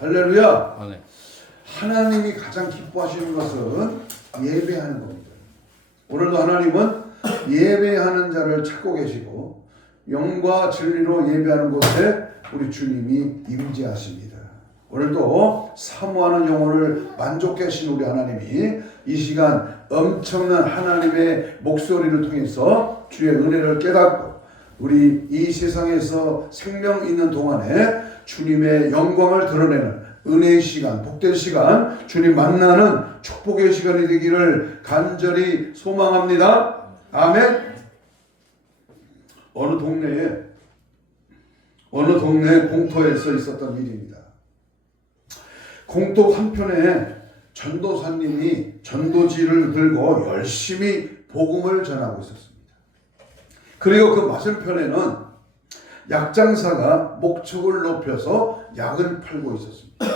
할렐루야. 아멘. 하나님이 가장 기뻐하시는 것은 예배하는 겁니다. 오늘도 하나님은 예배하는 자를 찾고 계시고 영과 진리로 예배하는 곳에 우리 주님이 임재하십니다. 오늘도 사모하는 영혼을 만족케 하신 우리 하나님이 이 시간 엄청난 하나님의 목소리를 통해서 주의 은혜를 깨닫고 우리 이 세상에서 생명 있는 동안에 주님의 영광을 드러내는 은혜의 시간, 복된 시간, 주님 만나는 축복의 시간이 되기를 간절히 소망합니다. 아멘. 어느 동네 공터에서 있었던 일입니다. 공터 한편에 전도사님이 전도지를 들고 열심히 복음을 전하고 있었습니다. 그리고 그 맞은편에는 약장사가 목축을 높여서 약을 팔고 있었습니다.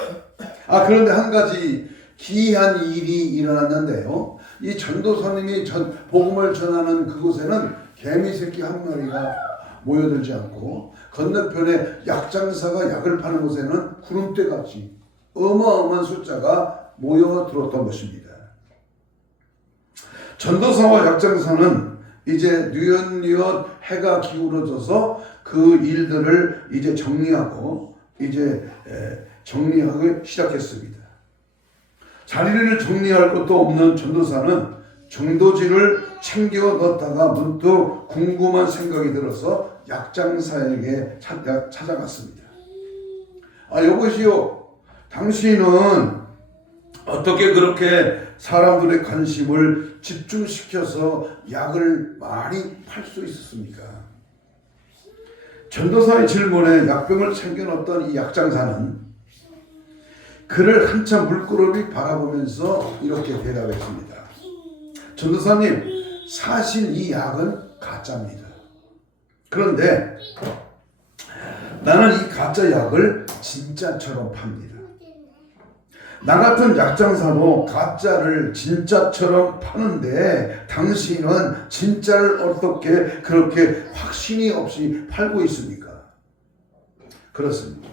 그런데 한 가지 기이한 일이 일어났는데요. 이 전도사님이 복음을 전하는 그곳에는 개미 새끼 한 마리가 모여들지 않고 건너편에 약장사가 약을 파는 곳에는 구름대같이 어마어마한 숫자가 모여들었던 것입니다. 전도사와 약장사는 이제 뉘엿뉘엿 해가 기울어져서 그 일들을 이제 정리하기 시작했습니다. 자리를 정리할 것도 없는 전도사는 전도지를 챙겨 넣다가 문득 궁금한 생각이 들어서 약장사에게 찾아갔습니다. 여보시오, 당신은 어떻게 그렇게 사람들의 관심을 집중시켜서 약을 많이 팔 수 있었습니까? 전도사의 질문에 약병을 챙겨 넣었던 이 약장사는 그를 한참 물끄러미 바라보면서 이렇게 대답했습니다. 전도사님, 사실 이 약은 가짜입니다. 그런데 나는 이 가짜 약을 진짜처럼 팝니다. 나 같은 약장사도 가짜를 진짜처럼 파는데 당신은 진짜를 어떻게 그렇게 확신이 없이 팔고 있습니까? 그렇습니다.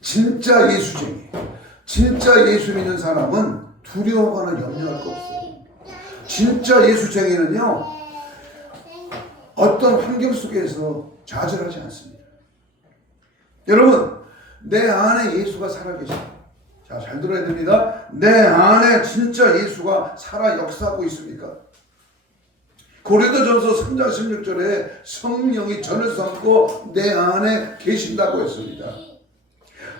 진짜 예수쟁이, 진짜 예수 믿는 사람은 두려워하거나 염려할 거 없어요. 진짜 예수쟁이는요, 어떤 환경 속에서 좌절하지 않습니다. 여러분, 내 안에 예수가 살아계십니다. 자, 잘 들어야 됩니다. 내 안에 진짜 예수가 살아 역사하고 있습니까? 고린도전서 3장 16절에 성령이 저를 삼고 내 안에 계신다고 했습니다.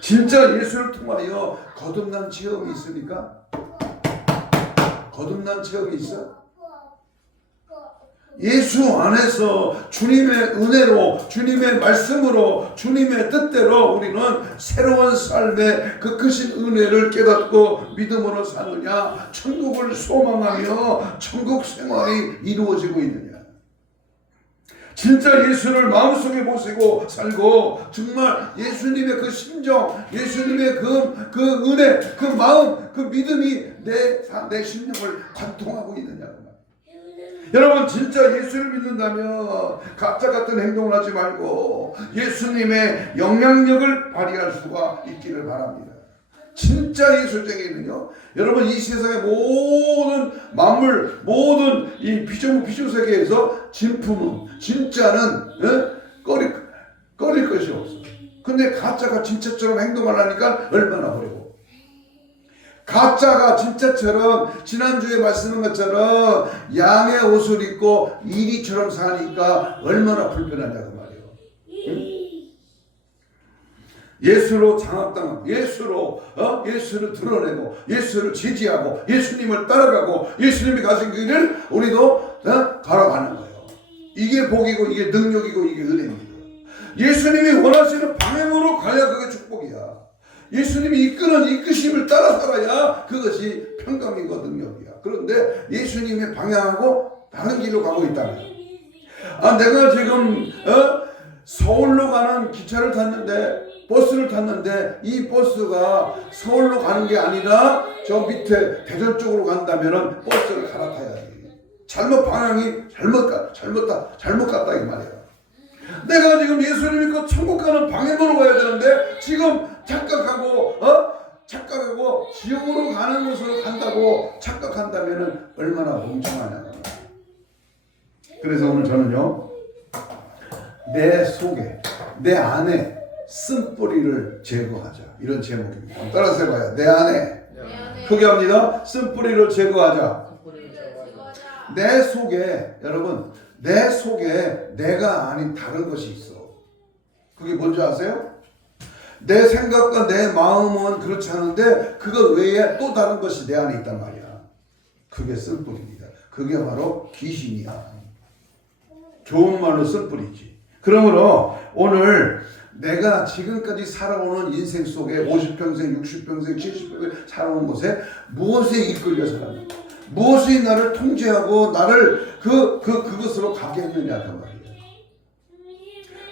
진짜 예수를 통하여 거듭난 체험이 있습니까? 거듭난 체험이 있어? 예수 안에서 주님의 은혜로, 주님의 말씀으로, 주님의 뜻대로 우리는 새로운 삶의 그 크신 은혜를 깨닫고 믿음으로 사느냐, 천국을 소망하며 천국 생활이 이루어지고 있느냐. 진짜 예수를 마음속에 모시고 살고 정말 예수님의 그 심정, 예수님의 그 은혜, 그 마음, 그 믿음이 내 심령을 관통하고 있느냐. 여러분, 진짜 예수를 믿는다면 가짜 같은 행동을 하지 말고 예수님의 영향력을 발휘할 수가 있기를 바랍니다. 진짜 예수쟁이는요, 여러분, 이 세상의 모든 만물, 모든 이 피조물 세계에서 진품은, 진짜는 꺼릴 것이 없어. 근데 가짜가 진짜처럼 행동하려니까 얼마나 어려워. 가짜가 진짜처럼 지난주에 말씀한 것처럼 양의 옷을 입고 이리처럼 사니까 얼마나 불편하냐고 말이에요. 응? 예수로 장악당하고 예수를 드러내고 예수를 지지하고 예수님을 따라가고 예수님이 가신 길을 우리도 걸어가는 거예요. 이게 복이고 이게 능력이고 이게 은혜입니다. 예수님이 원하시는 방향으로 가야 그게 축복이야. 예수님이 이끄는 이끄심을 따라 살아야 그것이 평강이고 능력이야. 그런데 예수님의 방향하고 다른 길로 가고 있다면, 내가 지금 서울로 가는 기차를 탔는데, 버스를 탔는데 이 버스가 서울로 가는 게 아니라 저 밑에 대전 쪽으로 간다면은 버스를 갈아타야지. 잘못 방향이 잘못 갔다 이 말이야. 내가 지금 예수를 믿고 천국 가는 방향으로 가야 되는데 지금 착각하고 지옥으로 가는 곳으로 간다고 착각한다면 얼마나 멍청하냐. 그래서 오늘 저는요, 내 속에, 내 안에 쓴뿌리를 제거하자, 이런 제목입니다. 따라서 해봐요. 내 안에, 크게 합니다. 쓴뿌리를 제거하자. 내 속에, 여러분, 내 속에 내가 아닌 다른 것이 있어. 그게 뭔지 아세요? 내 생각과 내 마음은 그렇지 않은데 그것 외에 또 다른 것이 내 안에 있단 말이야. 그게 쓴뿌리입니다. 그게 바로 귀신이야. 좋은 말로 쓴뿌리지. 그러므로 오늘 내가 지금까지 살아오는 인생 속에 50평생, 60평생, 70평생 살아온 곳에 무엇에 이끌려 살았는가? 무엇이 나를 통제하고 나를 그것으로 가게 했느냐 그 말이에요.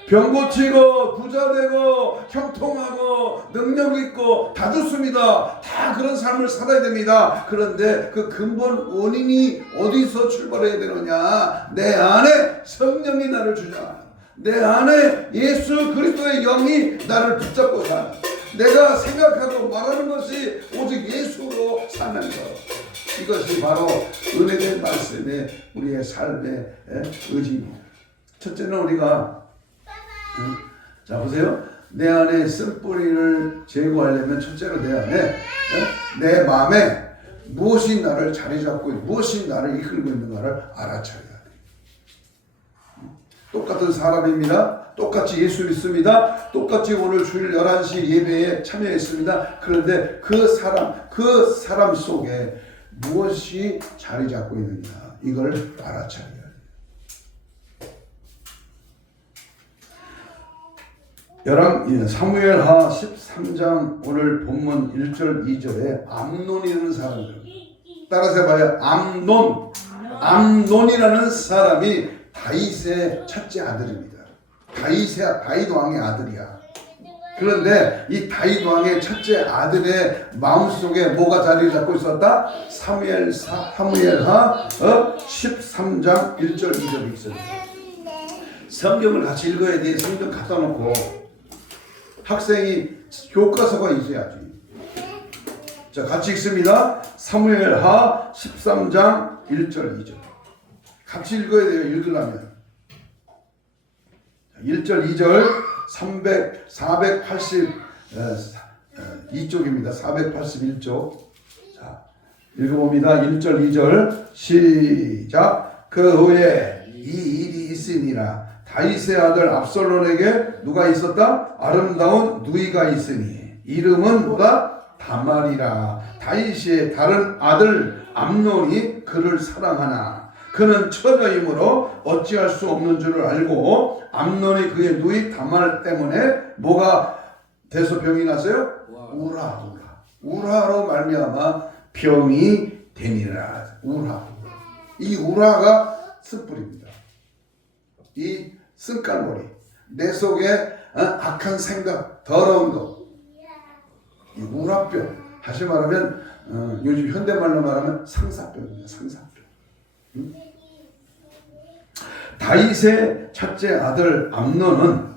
병 고치고 부자 되고 형통하고 능력 있고 다 좋습니다. 다 그런 삶을 살아야 됩니다. 그런데 그 근본 원인이 어디서 출발해야 되느냐? 내 안에 성령이 나를 주장하는, 내 안에 예수 그리스도의 영이 나를 붙잡고자 하는, 내가 생각하고 말하는 것이 오직 예수로 사는 것. 이것이 바로 은혜된 말씀의 우리의 삶의 의지입니다. 첫째는 우리가 자 보세요. 내 안에 쓴뿌리를 제거하려면 첫째로 내 안에 내 마음에 무엇이 나를 자리 잡고 무엇이 나를 이끌고 있는가를 알아차려야 돼. 똑같은 사람입니다. 똑같이 예수 믿습니다. 똑같이 오늘 주일 11시 예배에 참여했습니다. 그런데 그 사람 속에 무엇이 자리 잡고 있느냐, 이걸 알아차려야 돼요. 사무엘하 13장 오늘 본문 1절 2절에 암논이라는 사람들, 따라서 해봐요. 암논이라는 사람이 다윗의 첫째 아들입니다. 다윗 왕의 아들이야. 그런데 이 다윗 왕의 첫째 아들의 마음속에 뭐가 자리를 잡고 있었다? 사무엘하 13장 1절 2절이 있습니다. 성경을 같이 읽어야 돼. 성경 갖다 놓고 학생이 교과서가 있어야지. 자, 같이 읽습니다. 사무엘하 13장 1절 2절 같이 읽어야 돼요. 읽으려면 1절 2절 482쪽입니다. 481쪽. 자, 읽어봅니다. 1절 2절 시작. 그 후에 이 일이 있으니라. 다윗의 아들 압살롬에게 누가 있었다? 아름다운 누이가 있으니 이름은 뭐다? 다말이라. 다윗의 다른 아들 암논이 그를 사랑하나 그는 처녀이므로 어찌할 수 없는 줄을 알고 암논이 그의 누이 다말 때문에 뭐가 돼서 병이 났어요? 우라로 말미암아 병이 되니라. 이 우라가 쓴뿌리입니다. 이 쓴깔머리, 내 속에 악한 생각, 더러운 것, 이 우라병, 다시 말하면 요즘 현대말로 말하면 상사병입니다. 상사병. 다윗의 첫째 아들 암논은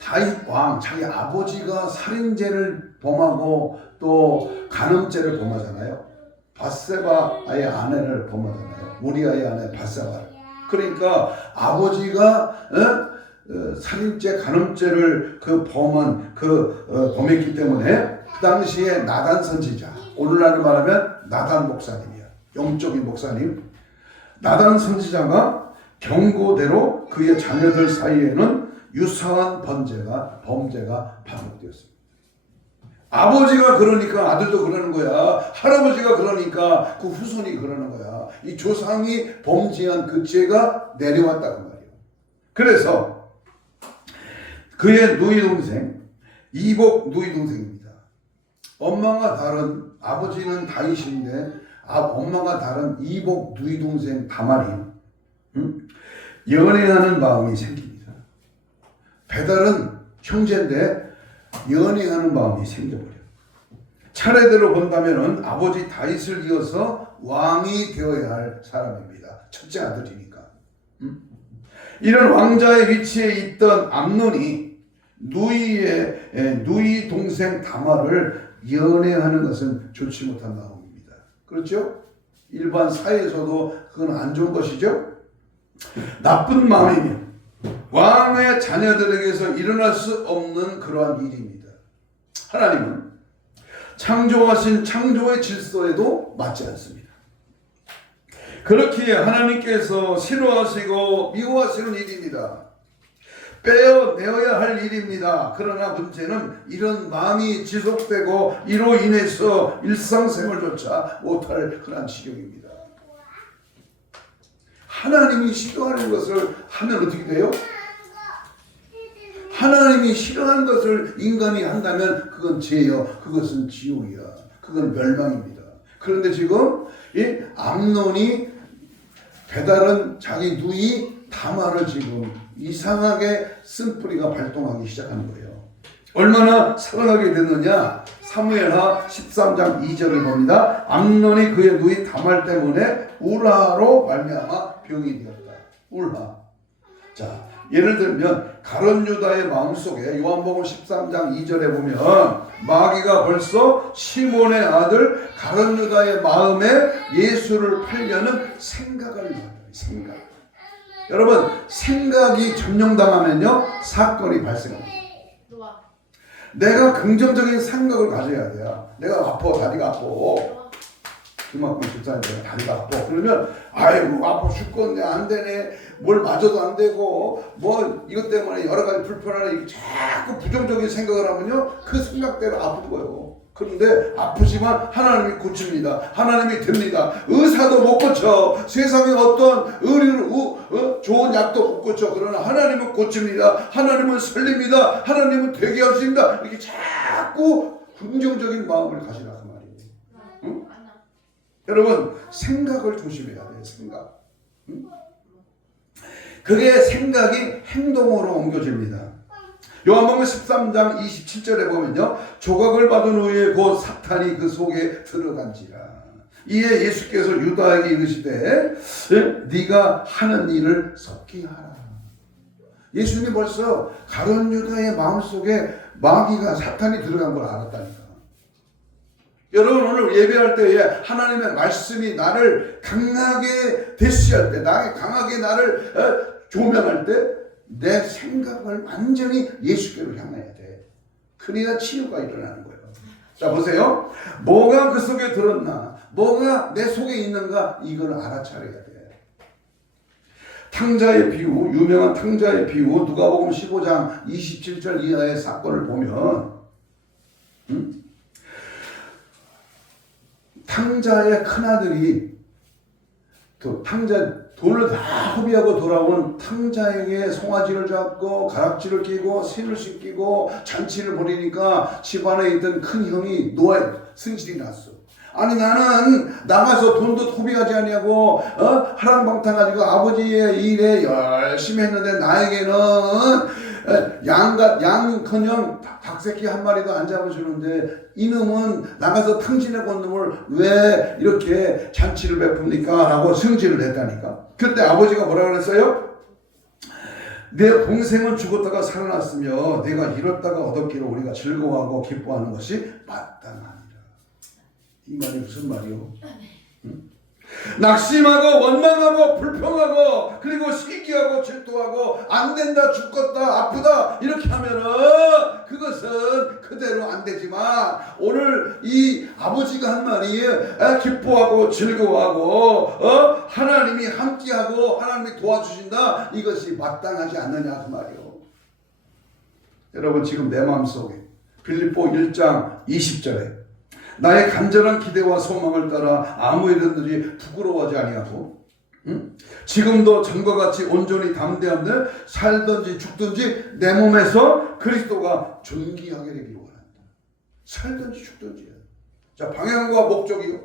다윗 왕, 자기 아버지가 살인죄를 범하고 또 간음죄를 범하잖아요. 밧세바의 아내를 범하잖아요. 우리아의 아내 밧세바를. 그러니까 아버지가 살인죄, 간음죄를 범했기 때문에 그 당시에 나단 선지자, 오늘날로 말하면 나단 목사님이야. 영적인 목사님. 나단 선지자가 경고대로 그의 자녀들 사이에는 유사한 범죄가 반복되었습니다. 아버지가 그러니까 아들도 그러는 거야. 할아버지가 그러니까 그 후손이 그러는 거야. 이 조상이 범죄한 그 죄가 내려왔다고 말이에요. 그래서 그의 누이 동생, 이복 누이 동생입니다. 엄마가 다른, 아버지는 다윗인데 엄마가 다른 이복 누이 동생 다말이 연애하는 마음이 생깁니다. 배달은 형제인데 연애하는 마음이 생겨버려요. 차례대로 본다면 아버지 다윗을 이어서 왕이 되어야 할 사람입니다. 첫째 아들이니까. 이런 왕자의 위치에 있던 암논이 누이 동생 다말을 연애하는 것은 좋지 못한 마음입니다. 그렇죠? 일반 사회에서도 그건 안 좋은 것이죠. 나쁜 마음이며 왕의 자녀들에게서 일어날 수 없는 그러한 일입니다. 하나님은 창조하신 창조의 질서에도 맞지 않습니다. 그렇기에 하나님께서 싫어하시고 미워하시는 일입니다. 빼어내어야 할 일입니다. 그러나 문제는 이런 마음이 지속되고 이로 인해서 일상생활조차 못할 그런 지경입니다. 하나님이 싫어하는 것을 하면 어떻게 돼요? 하나님이 싫어하는 것을 인간이 한다면 그건 죄요. 그것은 지옥이야. 그건 멸망입니다. 그런데 지금 이 암논이 배다른 자기 누이 다말을 지금 이상하게 쓴뿌리가 발동하기 시작하는 거예요. 얼마나 사랑하게 됐느냐? 사무엘하 13장 2절을 봅니다. 암논이 그의 누이 다말 때문에 울하로 말미암아 병이 되었다. 울하. 자, 예를 들면 가룟 유다의 마음속에 요한복음 13장 2절에 보면 마귀가 벌써 시몬의 아들 가룟 유다의 마음에 예수를 팔려는 생각을 말해요. 생각. 여러분, 생각이 점령당하면요 사건이 발생합니다. 내가 긍정적인 생각을 가져야 돼요. 내가 아파, 다리가 아파. 그만큼 집사님 내가 다리가 아파. 그러면 아이고 아파 죽겠네, 안 되네, 뭘 맞아도 안 되고 뭐 이것 때문에 여러 가지 불편하네, 자꾸 부정적인 생각을 하면요 그 생각대로 아픈 거예요. 그런데 아프지만 하나님이 고칩니다. 하나님이 됩니다. 의사도 못 고쳐. 세상에 어떤 좋은 약도 못 고쳐. 그러나 하나님은 고칩니다. 하나님은 살립니다. 하나님은 되게 하십니다. 이렇게 자꾸 긍정적인 마음을 가지라 그 말이에요. 응? 여러분, 생각을 조심해야 돼요. 생각. 응? 그게 생각이 행동으로 옮겨집니다. 요한복음 13장 27절에 보면요, 조각을 받은 후에 곧 사탄이 그 속에 들어간지라. 이에 예수께서 유다에게 이르시되 네가 하는 일을 섭기 하라. 예수님이 벌써 가룟 유다의 마음속에 마귀가 사탄이 들어간 걸 알았다니까. 여러분, 오늘 예배할 때에 하나님의 말씀이 나를 강하게 대시할 때, 강하게 나를 조명할 때 내 생각을 완전히 예수께로 향해야 돼. 그래야 치유가 일어나는 거예요. 자, 보세요. 뭐가 그 속에 들었나, 뭐가 내 속에 있는가, 이걸 알아차려야 돼. 탕자의 비유, 유명한 탕자의 비유, 누가복음 15장 27절 이하의 사건을 보면 탕자의 큰아들이 돈을 다 허비하고 돌아온 탕자에게 송아지를 잡고 가락지를 끼고 신을 씻기고 잔치를 벌이니까 집안에 있던 큰 형이 승질이 났어. 아니, 나는 나가서 돈도 허비하지 아니하고 하랑방탕 가지고 아버지의 일에 열심히 했는데 나에게는 양커녕 닭새끼 한 마리도 안 잡아주는데 이놈은 나가서 탕진해본 놈을 왜 이렇게 잔치를 베풉니까? 라고 승질을 냈다니까. 그때 아버지가 뭐라 그랬어요? 내 동생은 죽었다가 살아났으며 내가 잃었다가 얻었기를 우리가 즐거워하고 기뻐하는 것이 마땅하니라. 이 말이 무슨 말이요? 응? 낙심하고 원망하고 불평하고 그리고 시기하고 질투하고 안 된다, 죽겠다, 아프다 이렇게 하면은 그것은 그대로 안 되지만 오늘 이 아버지가 한 말이 기뻐하고 즐거워하고 하나님이 함께하고 하나님이 도와주신다, 이것이 마땅하지 않느냐 그 말이요. 여러분, 지금 내 마음속에 빌립보 1장 20절에 나의 간절한 기대와 소망을 따라 아무 일든지 부끄러워하지 아니하고 지금도 전과 같이 온전히 담대함에 살든지 죽든지 내 몸에서 그리스도가 존귀하게 되기를 원한다. 살든지 죽든지. 자, 방향과 목적이요.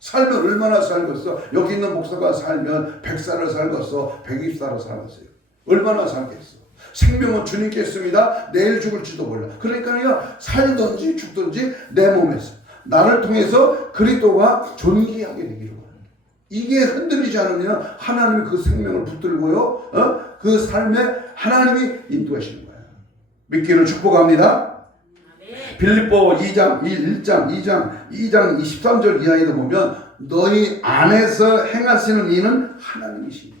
살면 얼마나 살겠어? 여기 있는 목사가 살면 100살을 살겠어? 120살을 살겠어요? 얼마나 살겠어? 생명은 주님께 있습니다. 내일 죽을지도 몰라. 그러니까요, 살든지 죽든지 내 몸에서 나를 통해서 그리스도가 존귀하게 되기를 원합니다. 이게 흔들리지 않으면 하나님이 그 생명을 붙들고요, 그 삶에 하나님이 인도하시는 거예요. 믿기를 축복합니다. 빌립보 2장 2장 23절 이하에도 보면 너희 안에서 행하시는 이는 하나님이시니.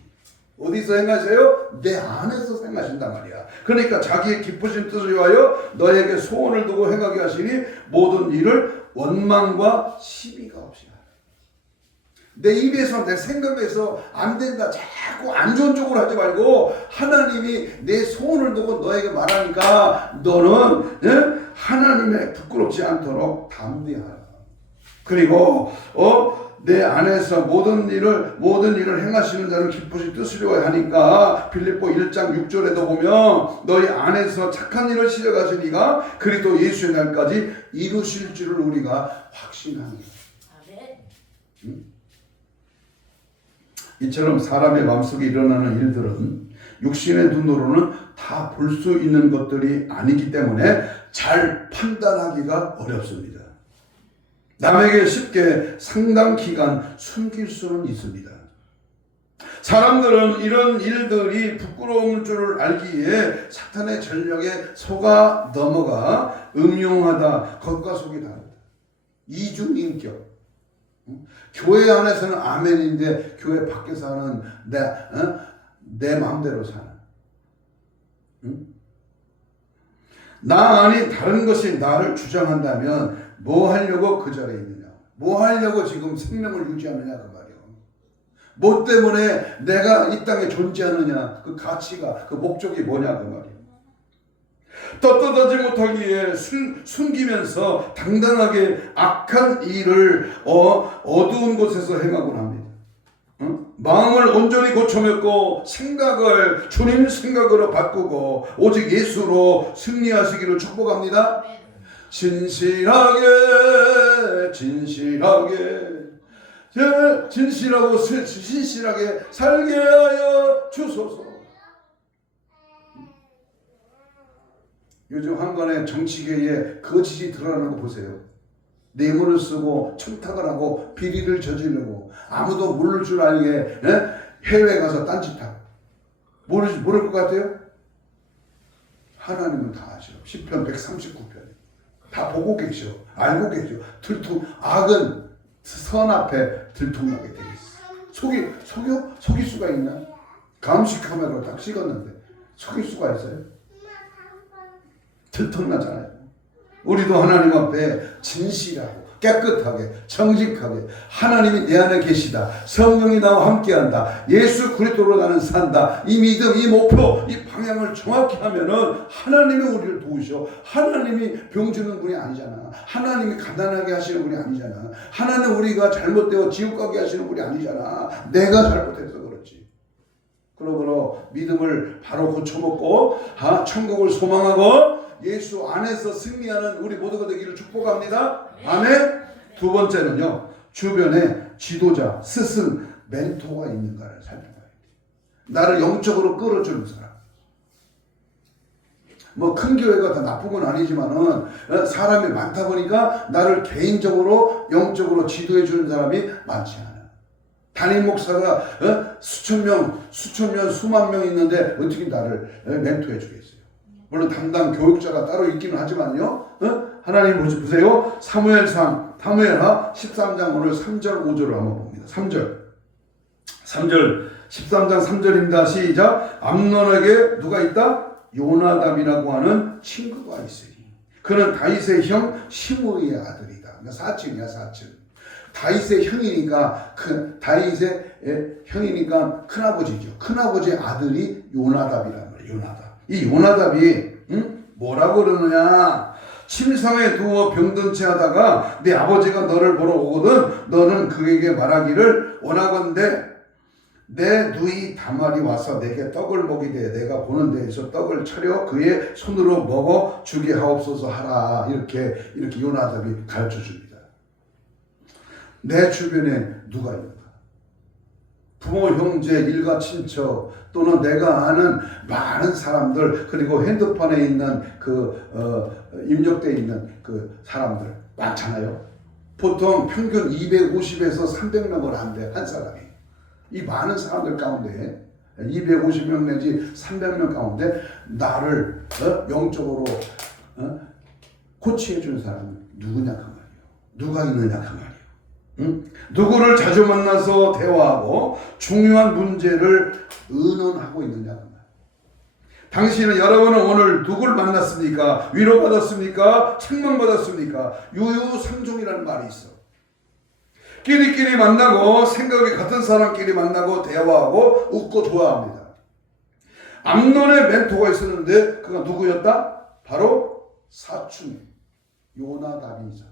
어디서 행하세요? 내 안에서 행하신단 말이야. 그러니까 자기의 기쁘신 뜻을 위하여 너에게 소원을 두고 행하게 하시니 모든 일을 원망과 시비가 없이 하라. 내 입에서 내 생각에서 안 된다 자꾸 안 좋은 쪽으로 하지 말고 하나님이 내 소원을 두고 너에게 말하니까 너는 하나님의 부끄럽지 않도록 담대하라. 그리고 내 안에서 모든 일을 행하시는 자는 기쁘신 뜻을 위하여 하니까 빌립보 1장 6절에도 보면 너희 안에서 착한 일을 시작하시니가 그리스도 예수의 날까지 이루실 줄을 우리가 확신하니. 이처럼 사람의 마음속에 일어나는 일들은 육신의 눈으로는 다 볼 수 있는 것들이 아니기 때문에 잘 판단하기가 어렵습니다. 남에게 쉽게 상당 기간 숨길 수는 있습니다. 사람들은 이런 일들이 부끄러운 줄을 알기에 사탄의 전략에 속아 넘어가 음용하다 겉과 속이 다르다. 이중인격. 교회 안에서는 아멘인데 교회 밖에서는 내 마음대로 사는. 나 아닌 다른 것이 나를 주장한다면 뭐 하려고 그 자리에 있느냐? 뭐 하려고 지금 생명을 유지하느냐 그 말이요. 뭐 때문에 내가 이 땅에 존재하느냐? 그 가치가 그 목적이 뭐냐 그 말이요. 떳떳하지 못하기에 숨기면서 당당하게 악한 일을 어두운 곳에서 행하곤 합니다. 마음을 온전히 고쳐먹고 생각을 주님 생각으로 바꾸고 오직 예수로 승리하시기를 축복합니다. 진실하게 살게 하여 주소서. 요즘 한간에 정치계에 거짓이 드러나는 거 보세요. 뇌물을 쓰고 청탁을 하고 비리를 저지르고 아무도 모를 줄 알게 해외 가서 딴짓하고 모를 것 같아요? 하나님은 다 아셔. 시편 139편 다 보고 계셔. 알고 계셔. 악은 선 앞에 들통나게 돼 있어. 속일 수가 있나? 감시 카메라로 딱 찍었는데 속일 수가 있어요? 들통나잖아요. 우리도 하나님 앞에 진실하고 깨끗하게 정직하게 하나님이 내 안에 계시다. 성령이 나와 함께한다. 예수 그리스도로 나는 산다. 이 믿음, 이 목표, 이 방향을 정확히 하면은 하나님이 우리를 도우셔. 하나님이 병주는 분이 아니잖아. 하나님이 가난하게 하시는 분이 아니잖아. 하나님 우리가 잘못되어 지옥 가게 하시는 분이 아니잖아. 내가 잘못해서 그렇지. 그러므로 믿음을 바로 고쳐먹고 천국을 소망하고 예수 안에서 승리하는 우리 모두가 되기를 축복합니다. 아멘. 두 번째는요, 주변에 지도자, 스승, 멘토가 있는가를 살펴봐야 돼. 나를 영적으로 끌어주는 사람. 뭐 큰 교회가 다 나쁜 건 아니지만은 사람이 많다 보니까 나를 개인적으로 영적으로 지도해 주는 사람이 많지 않아. 담임 목사가 수천 명, 수만 명 있는데 어떻게 나를 멘토해 주겠어요? 물론 담당 교육자가 따로 있기는 하지만요. 하나님 보세요. 사무엘하 13장 오늘 3절 5절을 한번 봅니다. 3절 13장 3절입니다. 시작. 암논에게 누가 있다? 요나답이라고 하는 친구가 있으니 그는 다윗의 형 시므이의 아들이다. 그러니까 사촌이야, 사촌. 다윗의 형이니까 다윗의 형이니까 큰아버지죠. 큰아버지의 아들이 요나답이란 말이에요. 요나답. 이 요나답이 뭐라고 그러느냐? 침상에 누워 병든 채 하다가 네 아버지가 너를 보러 오거든 너는 그에게 말하기를 원하건대 내 누이 다말이 와서 내게 떡을 먹이되 내가 보는 데에서 떡을 차려 그의 손으로 먹어 주게 하옵소서 하라. 이렇게 요나답이 가르쳐 줍니다. 내 주변에 누가 있는가? 부모, 형제, 일가, 친척 또는 내가 아는 많은 사람들 그리고 핸드폰에 있는 입력되어 있는 그 사람들 많잖아요. 보통 평균 250에서 300명을 한대, 한 사람이. 이 많은 사람들 가운데 250명 내지 300명 가운데 나를 영적으로 코치해 주는 사람은 누구냐 그 말이에요. 누가 있느냐 그 말이에요. 응? 누구를 자주 만나서 대화하고 중요한 문제를 의논하고 있느냐 그 말이에요. 당신은 여러분은 오늘 누구를 만났습니까? 위로받았습니까? 책망받았습니까? 유유상종이라는 말이 있어. 끼리끼리 만나고 생각이 같은 사람끼리 만나고 대화하고 웃고 좋아합니다. 암논의 멘토가 있었는데 그가 누구였다? 바로 사춘 요나답이 있었다.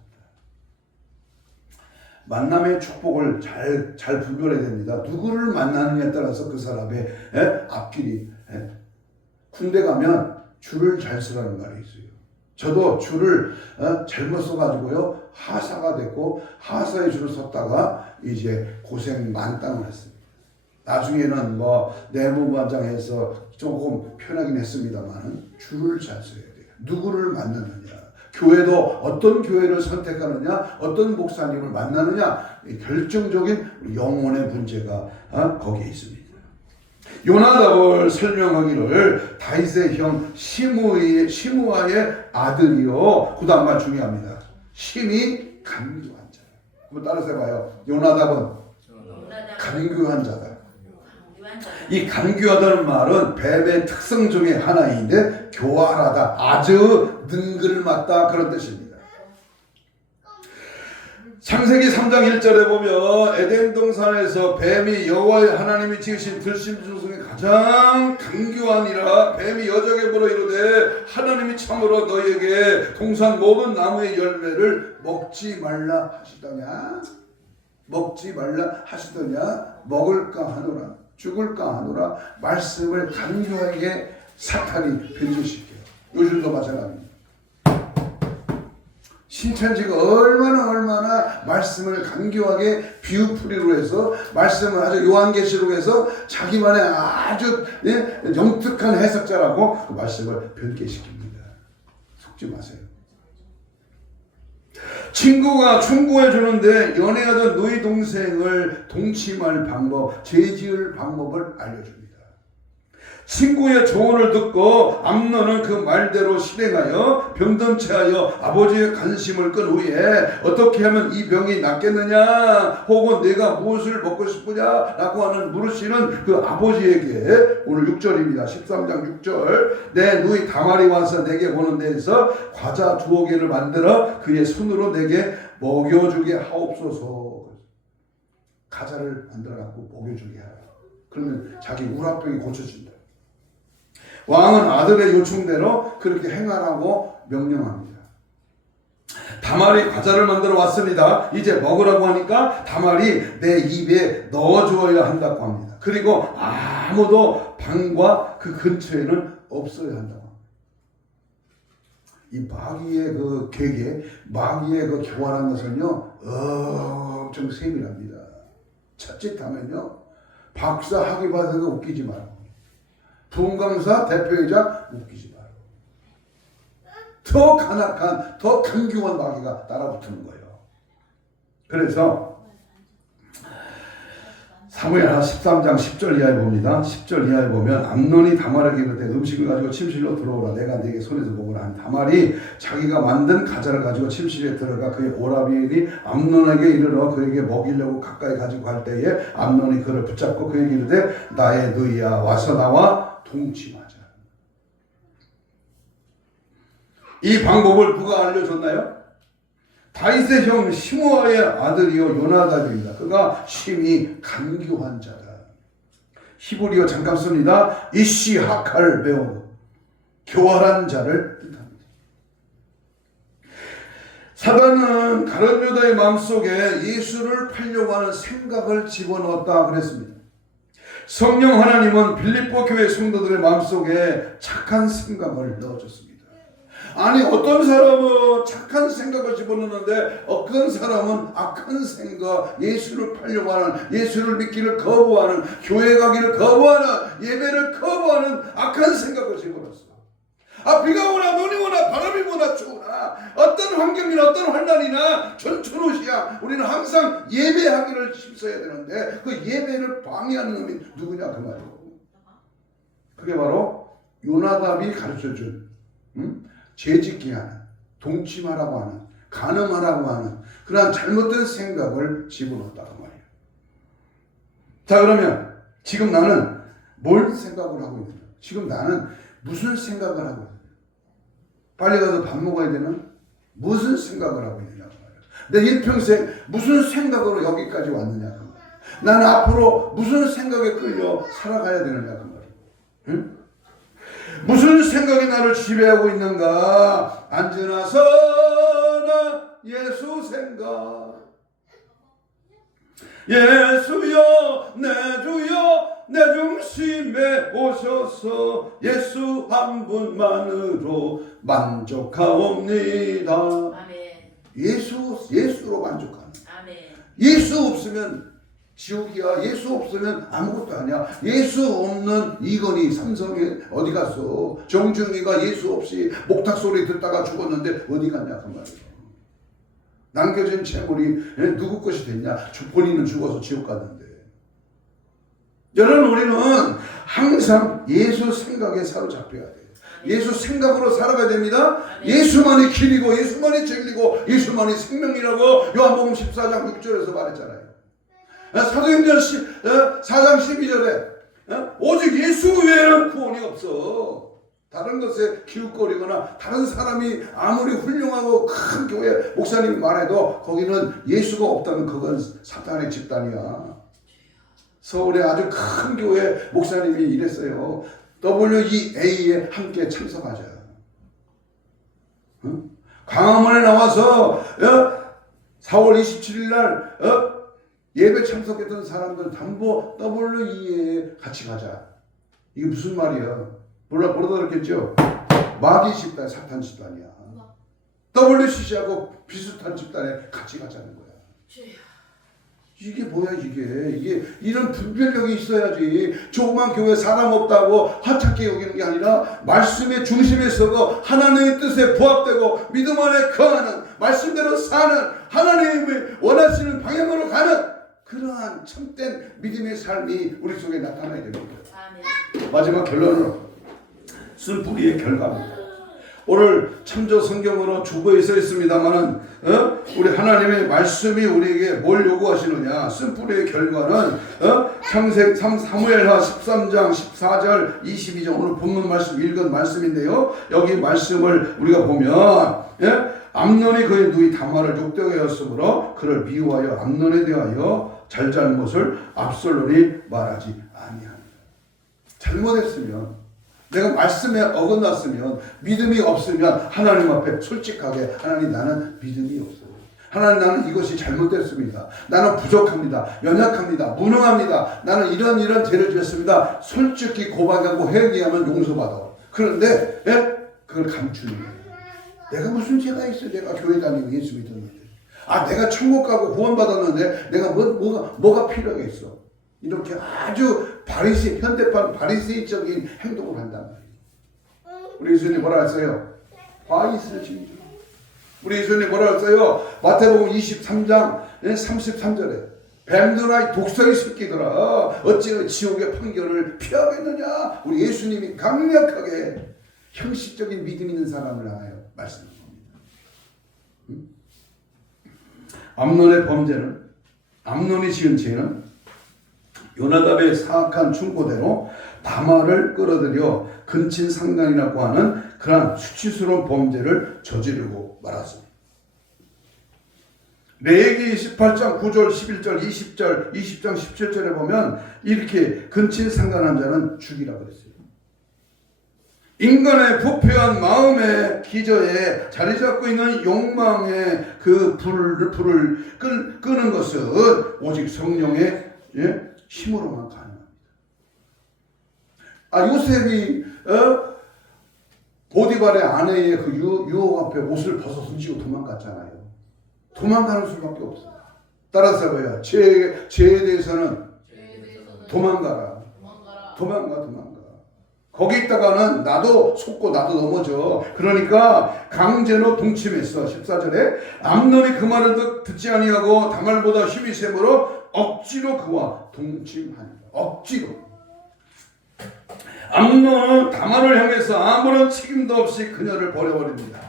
만남의 축복을 잘 분별해야 됩니다. 누구를 만나느냐에 따라서 그 사람의 앞길이 군대 가면 줄을 잘 서라는 말이 있어요. 저도 줄을 잘못 서가지고요 하사가 됐고 하사의 줄을 섰다가 이제 고생 만땅을 했습니다. 나중에는 뭐 내무반장해서 조금 편하긴 했습니다만 줄을 잘 서야 돼요. 누구를 만나느냐, 교회도 어떤 교회를 선택하느냐, 어떤 목사님을 만나느냐, 결정적인 영혼의 문제가 거기에 있습니다. 요나답을 설명하기를 다윗의 형 시므아의 아들이요. 그 다음 말 중요합니다. 심히 간교한 자. 한번 따라서 해봐요. 요나답은 간교한 자다. 이 간교하다는 말은 뱀의 특성 중에 하나인데 교활하다, 아주 능글맞다 그런 뜻입니다. 창세기 3장 1절에 보면 에덴 동산에서 뱀이 여호와의 하나님이 지으신 들짐승 중에 가장 간교하니라. 뱀이 여자에게 물어 이르되 하나님이 참으로 너희에게 동산 모든 나무의 열매를 먹지 말라 하시더냐? 먹지 말라 하시더냐? 먹을까 하노라 죽을까 하노라. 말씀을 간교하게 사탄이 변질시켜요. 요즘도 마찬가지입니다. 신천지가 얼마나 말씀을 간교하게 비유풀이로 해서 말씀을 아주 요한계시록 해서 자기만의 아주 영특한 해석자라고 그 말씀을 변개시킵니다. 속지 마세요. 친구가 충고해 주는데 연애하던 너희 동생을 동침할 방법, 죄지을 방법을 알려줍니다. 친구의 조언을 듣고 암논은 그 말대로 실행하여 병든 채하여 아버지의 관심을 끈 후에 어떻게 하면 이 병이 낫겠느냐 혹은 내가 무엇을 먹고 싶으냐 라고 하는 물으시는 그 아버지에게 오늘 6절입니다. 13장 6절 내 누이 다말이 와서 내게 오는 데에서 과자 2개를 만들어 그의 손으로 내게 먹여주게 하옵소서. 과자를 만들어 갖고 먹여주게 하라. 그러면 자기 우라병이 고쳐진다. 왕은 아들의 요청대로 그렇게 행하라고 명령합니다. 다말이 과자를 만들어 왔습니다. 이제 먹으라고 하니까 다말이 내 입에 넣어주어야 한다고 합니다. 그리고 아무도 방과 그 근처에는 없어야 한다고 합니다. 이 마귀의 그 계계, 마귀의 그 교활한 것은요 엄청 세밀합니다. 자칫하면요 박사 학위 받은 거 웃기지 말고 분강사 대표이자 웃기지 말고 더 간악한 더 강경한 마귀가 따라붙는 거예요. 그래서 사무엘하 13장 10절 이하에 봅니다. 10절 이하에 보면 암논이 다말에게 이르되 음식을 가지고 침실로 들어오라. 내가 네게 손에서 먹으라 한 다말이 자기가 만든 과자를 가지고 침실에 들어가 그의 오라비엘이 암논에게 이르러 그에게 먹이려고 가까이 가지고 갈 때에 암논이 그를 붙잡고 그에게 이르되 나의 누이야 와서 나와 동침하자. 이 방법을 누가 알려줬나요? 다윗의 형 시므아의 아들이요 요나답입니다. 그가 심히 간교한 자다. 히브리어 잠깐 씁니다. 이시 하칼 배운 교활한 자를 뜻합니다. 사단은 가룟 유다의 마음속에 예수를 팔려고 하는 생각을 집어넣었다 그랬습니다. 성령 하나님은 빌립보 교회 성도들의 마음속에 착한 생각을 넣어줬습니다. 아니 어떤 사람은 착한 생각을 집어넣는데 어떤 사람은 악한 생각, 예수를 팔려고 하는, 예수를 믿기를 거부하는, 교회 가기를 거부하는, 예배를 거부하는 악한 생각을 집어넣었어. 비가 오나 눈이 오나 바람이 오나 추우나 어떤 환경이나 어떤 환난이나 전천후시야 우리는 항상 예배하기를 힘써야 되는데 그 예배를 방해하는 놈이 누구냐 그 말이에요. 그게 바로 요나답이 가르쳐준 죄짓게 하는, 동침하라고 하는, 간음하라고 하는 그러한 잘못된 생각을 집어넣었다고 말이에요. 자, 그러면 지금 나는 뭘 생각을 하고 있느냐? 지금 나는 무슨 생각을 하고 있느냐? 빨리 가서 밥 먹어야 되는 무슨 생각을 하고 있느냐? 내 일평생 무슨 생각으로 여기까지 왔느냐? 그 말이에요. 나는 앞으로 무슨 생각에 끌려 살아가야 되느냐? 그 말이에요. 응? 무슨 생각이 나를 지배하고 있는가? 언제나 서나 예수 생각. 예수여 내 주여 내 중심에 오셔서 예수 한 분만으로 만족하옵니다. 아멘. 예수로 만족하는. 아멘. 예수 없으면 지옥이야. 예수 없으면 아무것도 아니야. 예수 없는 이건희 삼성에 어디 갔어? 정중이가 예수 없이 목탁 소리 듣다가 죽었는데 어디 갔냐 그 말이야. 남겨진 채물이 누구 것이 됐냐? 본인은 죽어서 지옥 갔는데. 여러분 우리는 항상 예수 생각에 사로잡혀야 돼요. 예수 생각으로 살아가야 됩니다. 예수만이 길이고 예수만이 진리고 예수만이 생명이라고 요한복음 14장 6절에서 말했잖아요. 사도행전 4장 12절에 오직 예수 외에는 구원이 없어. 다른 것에 기웃거리거나 다른 사람이 아무리 훌륭하고 큰 교회 목사님이 말해도 거기는 예수가 없다면 그건 사탄의 집단이야. 서울에 아주 큰 교회 목사님이 이랬어요. WEA에 함께 참석하자. 광화문에 나와서 4월 27일 날 예배 참석했던 사람들 전부 WEA에 같이 가자. 이게 무슨 말이야? 모르다 들었겠죠? 마귀 집단, 사탄 집단이야. WCC하고 비슷한 집단에 같이 가자는 거야. 이게 뭐야 이게 이런 분별력이 있어야지. 조그만 교회 사람 없다고 하찮게 여기는 게 아니라 말씀의 중심에 서고 하나님의 뜻에 부합되고 믿음 안에 거하는 말씀대로 사는 하나님의 원하시는 방향으로 가는 그러한 참된 믿음의 삶이 우리 속에 나타나야 됩니다. 아멘. 마지막 결론으로 쓴뿌리의 결과입니다. 오늘 참조 성경으로 주보에 써 있습니다만은 우리 하나님의 말씀이 우리에게 뭘 요구하시느냐? 쓴뿌리의 결과는 사무엘하 13장 14절 22절 오늘 본문 말씀 읽은 말씀인데요. 여기 말씀을 우리가 보면 암논이 그의 누이 다말을 욕되게 하였으므로 그를 미워하여 암논에 대하여 잘잘못을 압살롬이 말하지 아니하니라. 잘못했으면 내가 말씀에 어긋났으면 믿음이 없으면 하나님 앞에 솔직하게 하나님 나는 믿음이 없어요. 하나님 나는 이것이 잘못됐습니다. 나는 부족합니다. 연약합니다. 무능합니다. 나는 이런 죄를 지었습니다. 솔직히 고백하고 회개하면 용서받아. 그런데 그걸 감추는 거예요. 내가 무슨 죄가 있어? 내가 교회 다니고 예수 믿었는데. 내가 천국 가고 구원받았는데 내가 뭐가 필요하겠어? 이렇게 아주 현대판 바리새인적인 행동을 한단 말이에요. 우리 예수님 뭐라 했어요? 화 있을 진주. 우리 예수님 뭐라 했어요? 마태복음 23장 33절에 뱀들아 독사의 새끼들아 어찌 지옥의 판결을 피하겠느냐. 우리 예수님이 강력하게 형식적인 믿음 있는 사람을 향하여 말씀합니다. 암논의 범죄는 암논이 지은 죄는 요나답의 사악한 충고대로 다말을 끌어들여 근친상간이라고 하는 그러한 수치스러운 범죄를 저지르고 말았습니다. 레위기 28장 9절 11절 20절 20장 17절에 보면 이렇게 근친상간한 자는 죽이라 그랬어요. 인간의 부패한 마음의 기저에 자리 잡고 있는 욕망의 그 불을 끄는 것은 오직 성령의 힘으로만 가능합니다. 요셉이 보디발의 아내의 그 유혹 앞에 옷을 벗어 훔치고 도망갔잖아요. 도망가는 수밖에 없어요. 따라서 뭐야? 죄에 대해서는 도망가라. 도망가. 거기 있다가는 나도 속고 나도 넘어져. 그러니까 강제로 동침했어. 14절에 암논이 그 말을 듣지 아니하고 다말보다 힘이 세므로 억지로 그와 동침하니라. 억지로. 암논은 다말을 향해서 아무런 책임도 없이 그녀를 버려버립니다.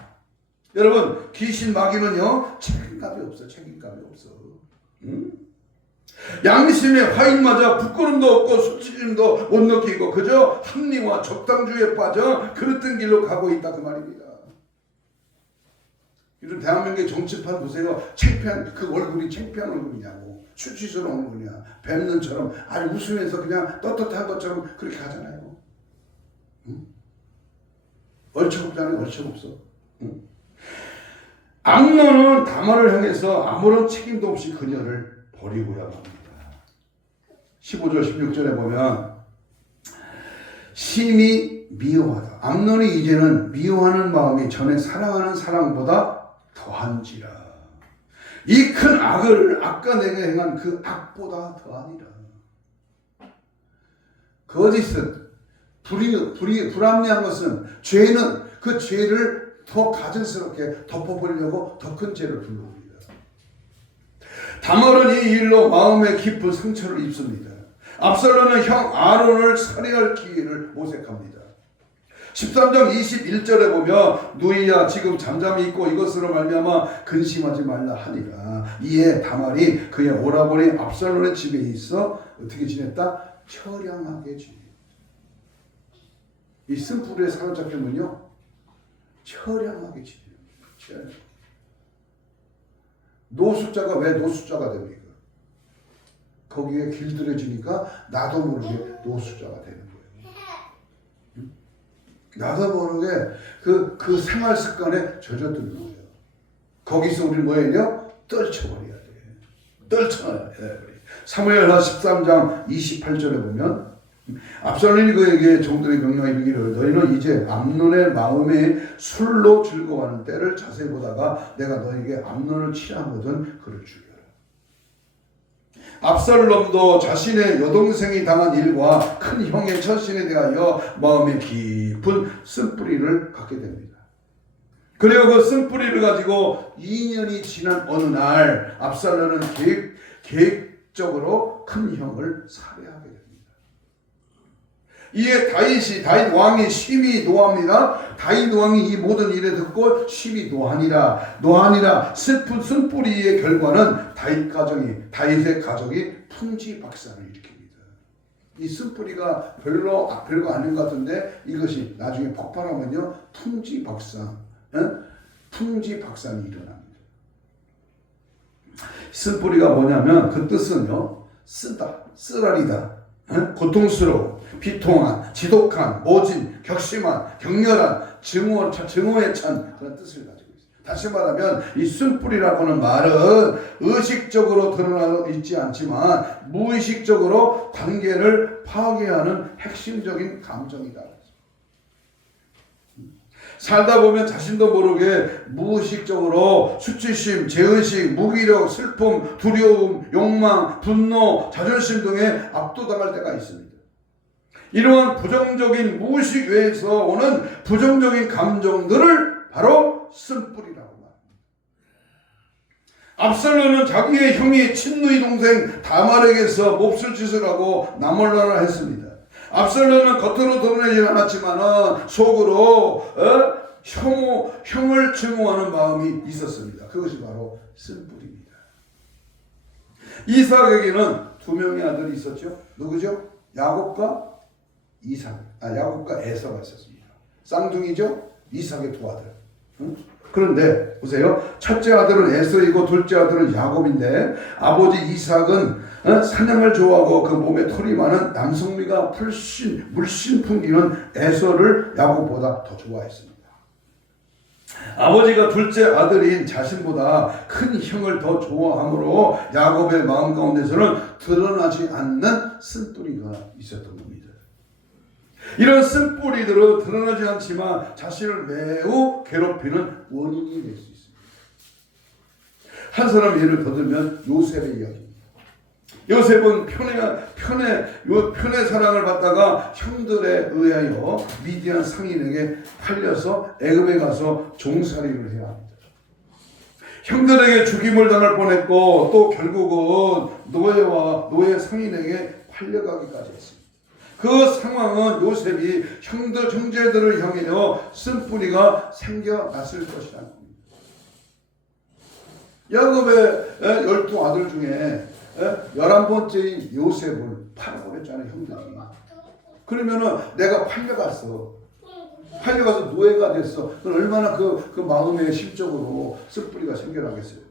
여러분, 귀신 마귀는요 책임감이 없어. 책임감이 없어. 응? 양심의 화인마저 부끄럼도 없고 수치심도 못 느끼고 그저 합리와 적당주의에 빠져 그릇된 길로 가고 있다 그 말입니다. 이런 대한민국의 정치판 보세요. 창피한 그 얼굴이 창피한 얼굴이냐고, 수치스러운 얼굴이냐, 뱀눈처럼 아주 웃으면서 그냥 떳떳한 것처럼 그렇게 하잖아요. 응? 얼척없잖아요. 얼척없어. 응? 암논은 다말을 향해서 아무런 책임도 없이 그녀를 버리고야 합니다. 15절 16절에 보면 심히 미워하다. 암논이 이제는 미워하는 마음이 전에 사랑하는 사랑보다 더한지라. 이 큰 악을 아까 내가 행한 그 악보다 더하니라. 거짓은 불합리한 것은 죄는 그 죄를 더 가증스럽게 덮어버리려고 더 큰 죄를 불러옵니다. 다말은 이 일로 마음에 깊은 상처를 입습니다. 압살롬은 형 아론을 살해할 기회를 모색합니다. 13장 21절에 보면 누이야 지금 잠잠히 있고 이것으로 말미암아 근심하지 말라 하니라. 이에 다말이 그의 오라버니 압살롬의 집에 있어 어떻게 지냈다? 처량하게 지냈다. 이 쓴뿌리에 사로잡히면요 처량하게 지내요. 노숙자가 왜 노숙자가 됩니까? 거기에 길들여지니까 나도 모르게 노숙자가 되는 거예요. 응? 나도 모르게 그 생활 습관에 젖어드는 거예요. 거기서 우리 뭐예요? 떨쳐버려야 돼. 떨쳐야 돼. 사무엘하 13장 28절에 보면 압살롬이 그에게 종들의 명령에 이르기를 너희는 이제 암논의 마음에 술로 즐거워하는 때를 자세히 보다가 내가 너에게 암논을 취하거든 그를 죽여라. 압살롬도 자신의 여동생이 당한 일과 큰 형의 처신에 대하여 마음에 깊은 쓴뿌리를 갖게 됩니다. 그리고 그 쓴뿌리를 가지고 2년이 지난 어느 날 압살롬은 계획적으로 큰 형을 살해하게 됩니다. 이에 다윗 왕이 심히 노합니다. 다윗 왕이 이 모든 일에 듣고 심히 노하니라. 슬픈 쓴뿌리의 결과는 다윗의 가족이 풍지박산을 일으킵니다. 이 쓴뿌리가 별거 아닌 것 같은데 이것이 나중에 폭발하면요 풍지박산이 일어납니다. 쓴뿌리가 뭐냐면 그 뜻은요 쓰라리다, 고통스러워, 비통한, 지독한, 모진, 격심한, 격렬한, 증오에 찬 그런 뜻을 가지고 있습니다. 다시 말하면 이 쓴뿌리라고 하는 말은 의식적으로 드러나 있지 않지만 무의식적으로 관계를 파괴하는 핵심적인 감정이다. 살다 보면 자신도 모르게 무의식적으로 수치심, 죄의식, 무기력, 슬픔, 두려움, 욕망, 분노, 자존심 등에 압도당할 때가 있습니다. 이러한 부정적인 무의식 외에서 오는 부정적인 감정들을 바로 쓴뿌리라고 말합니다. 압살롬은 자기의 형이 친누이 동생 다말에게서 몹쓸 짓을 하고 나몰라라 했습니다. 압살롬은 겉으로 드러내지 않았지만 속으로 형을 증오하는 마음이 있었습니다. 그것이 바로 쓴뿌리입니다. 이삭에게는 두 명의 아들이 있었죠. 누구죠? 야곱과 에서가 있었습니다. 쌍둥이죠. 이삭의 두 아들. 그런데 보세요. 첫째 아들은 에서이고 둘째 아들은 야곱인데 아버지 이삭은 사냥을 좋아하고 그 몸에 털이 많은 남성미가 물씬 풍기는 에서를 야곱보다 더 좋아했습니다. 아버지가 둘째 아들인 자신보다 큰 형을 더 좋아하므로 야곱의 마음 가운데서는 드러나지 않는 쓴뿌리가 있었던 겁니다. 이런 쓴뿌리들은 드러나지 않지만 자신을 매우 괴롭히는 원인이 될 수 있습니다. 한 사람 예를 더 들면 요셉의 이야기입니다. 요셉은 편의 사랑을 받다가 형들에 의하여 미디안 상인에게 팔려서 애굽에 가서 종살이를 해야 합니다. 형들에게 죽임을 당할 뻔했고 또 결국은 노예 상인에게 팔려가기까지 했습니다. 그 상황은 요셉이 형제들을 향하여 쓴뿌리가 생겨났을 것이라는 겁니다. 야곱의 12아들 중에 11번째인 요셉을 팔아버렸잖아요, 형들이. 그러면은 내가 팔려가서 노예가 됐어. 그럼 얼마나 그 마음의 심적으로 쓴뿌리가 생겨나겠어요.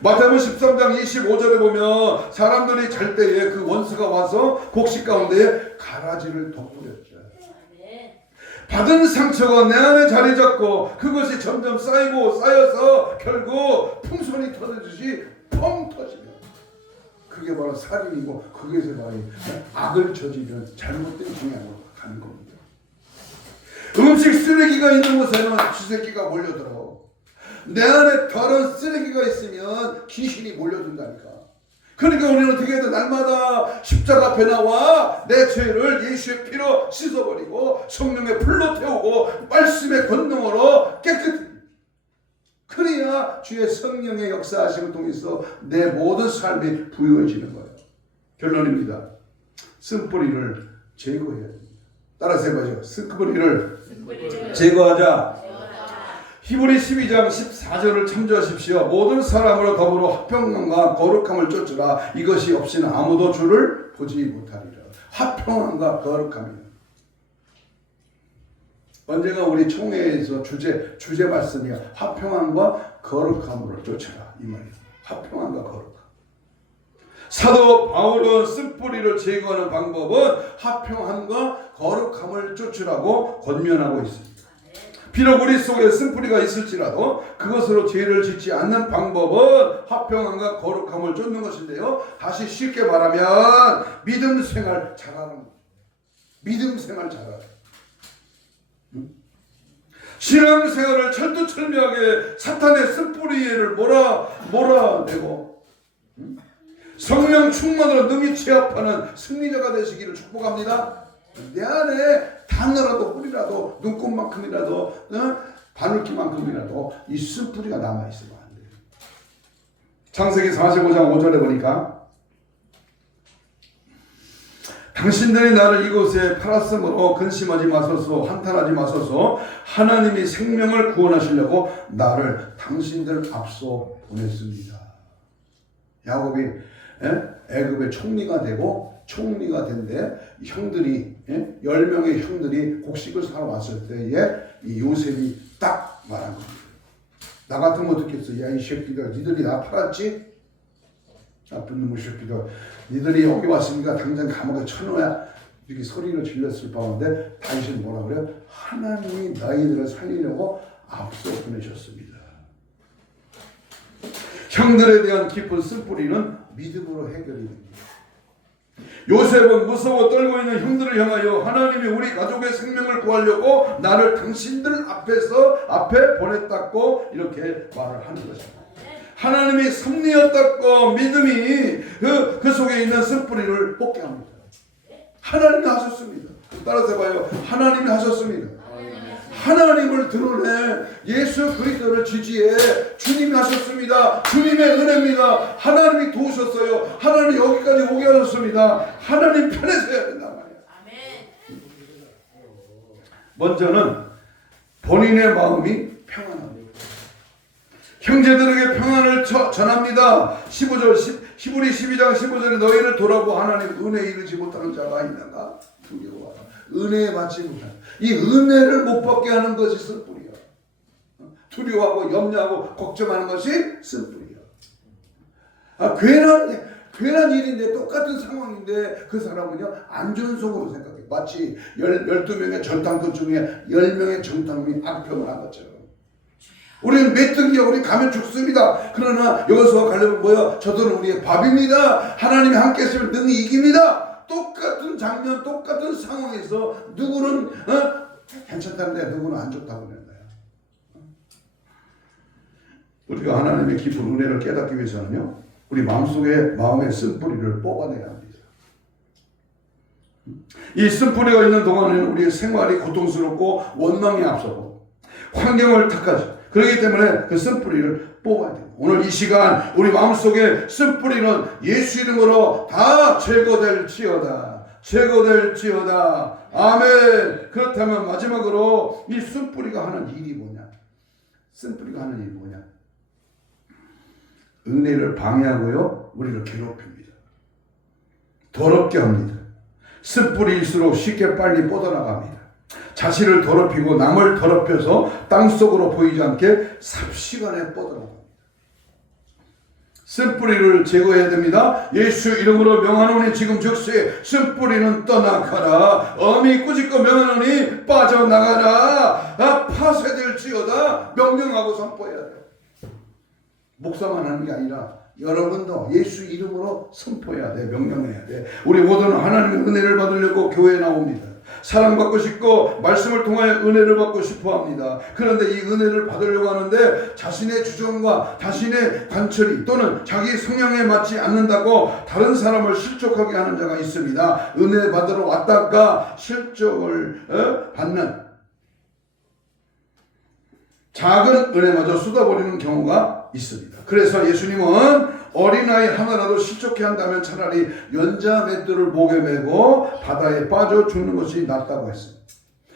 마태복음 13장 25절에 보면 사람들이 잘 때에 그 원수가 와서 곡식 가운데에 가라지를 덧뿌렸죠. 받은 상처가 내 안에 자리 잡고 그것이 점점 쌓여서 결국 풍선이 터지듯이 펑 터지면 그게 바로 살인이고 그것이 바로 악을 저지르는 잘못된 방향으로 가는 겁니다. 음식 쓰레기가 있는 곳에는 쥐새끼가 몰려들어. 내 안에 더러운 쓰레기가 있으면 귀신이 몰려든다니까. 그러니까 우리는 어떻게 해야 돼? 날마다 십자가 앞에 나와 내 죄를 예수의 피로 씻어버리고 성령의 불로 태우고 말씀의 권능으로 깨끗해. 그래야 주의 성령의 역사하심을 통해서 내 모든 삶이 부유해지는 거예요. 결론입니다. 쓴뿌리를 제거해야 됩니다. 따라서 해봐죠. 쓴뿌리를 제거하자. 히브리 12장 14절을 참조하십시오. 모든 사람으로 더불어 화평함과 거룩함을 쫓으라. 이것이 없이는 아무도 주를 보지 못하리라. 화평함과 거룩함이다. 언제가 우리 총회에서 주제 말씀이야. 화평함과 거룩함으로 쫓아라. 이 말이야. 화평함과 거룩함. 사도 바울은 쓴뿌리를 제거하는 방법은 화평함과 거룩함을 쫓으라고 권면하고 있습니다. 비록 우리 속에 쓴뿌리가 있을지라도 그것으로 죄를 짓지 않는 방법은 화평함과 거룩함을 쫓는 것인데요. 다시 쉽게 말하면 믿음 생활 잘하는 거예요. 믿음 생활 잘하는. 신앙생활을 철두철미하게 사탄의 쓴뿌리를 몰아내고 성령 충만으로 능히 취합하는 승리자가 되시기를 축복합니다. 내 안에 단어라도 뿌리라도 눈곱만큼이라도 바늘기만큼이라도 이 쓴뿌리가 남아있으면 안 돼요. 창세기 45장 5절에 보니까 당신들이 나를 이곳에 팔았으므로 근심하지 마소서 한탄하지 마소서 하나님이 생명을 구원하시려고 나를 당신들 앞서 보냈습니다. 야곱이 애굽의 총리가 된데 형들이 10명의 형들이 곡식을 사러 왔을 때에 이 요셉이 딱 말한 겁니다. 나 같으면 어떻겠어? 야, 이 새끼들 니들이 나 팔았지? 나쁜 놈의 새끼들 니들이 여기 왔으니까 당장 감옥에 쳐넣어야 이렇게 소리를 질렀을 바인데 당신 뭐라 그래요? 하나님이 너희들을 살리려고 앞서 보내셨습니다. 형들에 대한 깊은 쓴뿌리는 믿음으로 해결이 됩니다. 요셉은 무서워 떨고 있는 형들을 향하여 하나님이 우리 가족의 생명을 구하려고 나를 당신들 앞에 보냈다고 이렇게 말을 하는 것입니다. 하나님이 섭리였다고 믿음이 그 속에 있는 쓴뿌리를 뽑게 합니다. 하나님이 하셨습니다. 따라서 해봐요. 하나님이 하셨습니다. 하나님을 드러내 예수 그리스도를 지지해 주님이 하셨습니다. 주님의 은혜입니다. 하나님이 도우셨어요. 하나님이 여기까지 오게 하셨습니다. 하나님 편에서 해야 된단 말이에요. 먼저는 본인의 마음이 평안합니다. 형제들에게 평안을 전합니다. 15절 히브리 12장 15절에 너희를 돌아보 하나님 은혜에 이르지 못하는 자가 있는가? 두려워하라. 은혜에 받지 못하는 이 은혜를 못 받게 하는 것이 쓴뿌리야. 두려워하고 염려하고 걱정하는 것이 쓴뿌리야. 괜한 일인데 똑같은 상황인데 그 사람은요 안 좋은 속으로 생각해. 마치 12명의 전당꾼 중에 10명의 전당꾼이 악평을 한 것처럼. 우리는 메뚜기야. 우리 가면 죽습니다. 그러나 여기서 가려면 뭐야? 저들은 우리의 밥입니다. 하나님이 함께 했으면 능히 이깁니다. 똑같은 장면, 똑같은 상황에서 누구는 괜찮다는데 누구는 안 좋다고 그러는 거야. 우리가 하나님의 깊은 은혜를 깨닫기 위해서는요, 우리 마음의 쓴뿌리를 뽑아내야 합니다. 이 쓴뿌리가 있는 동안에는 우리의 생활이 고통스럽고 원망이 앞서고 환경을 탓하죠. 그렇기 때문에 그 쓴뿌리를 뽑아야 됩니다. 오늘 이 시간 우리 마음속에 쓴뿌리는 예수 이름으로 다 제거될지어다. 제거될지어다. 아멘. 그렇다면 마지막으로 이 쓴뿌리가 하는 일이 뭐냐? 쓴뿌리가 하는 일이 뭐냐? 은혜를 방해하고요, 우리를 괴롭힙니다. 더럽게 합니다. 쓴뿌리일수록 쉽게 빨리 뻗어나갑니다. 자신을 더럽히고 남을 더럽혀서 땅속으로 보이지 않게 삽시간에 뻗어나갑니다. 쓴뿌리를 제거해야 됩니다. 예수 이름으로 명하노니 지금 즉시 쓴뿌리는 떠나가라. 어미 꾸짖고 명하노니 빠져나가라. 파쇄될지어다. 명령하고 선포해야 돼요. 목사만 하는 게 아니라 여러분도 예수 이름으로 선포해야 돼. 명령해야 돼. 우리 모두는 하나님의 은혜를 받으려고 교회에 나옵니다. 사랑받고 싶고 말씀을 통하여 은혜를 받고 싶어 합니다. 그런데 이 은혜를 받으려고 하는데 자신의 주장과 자신의 관철이 또는 자기 성향에 맞지 않는다고 다른 사람을 실족하게 하는 자가 있습니다. 은혜 받으러 왔다가 실족을 받는 작은 은혜마저 쏟아버리는 경우가 있습니다. 그래서 예수님은 어린아이 하나라도 실족해 한다면 차라리 연자 맷돌을 목에 메고 바다에 빠져 죽는 것이 낫다고 했습니다.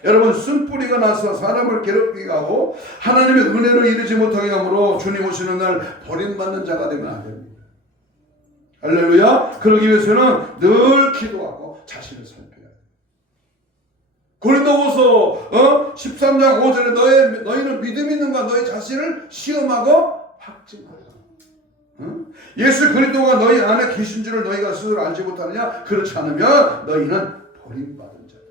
여러분, 쓴뿌리가 나서 사람을 괴롭히게 하고 하나님의 은혜를 이루지 못하게 하므로 주님 오시는 날 버림받는 자가 되면 안 됩니다. 할렐루야. 그러기 위해서는 늘 기도하고 자신을 살펴야 돼요. 고린도후서 13장 5절에 너희는 믿음 있는가? 너희 자신을 시험하고 확증하라. 예수 그리스도가 너희 안에 계신 줄을 너희가 스스로 알지 못하느냐? 그렇지 않으면 너희는 버림받은 자다.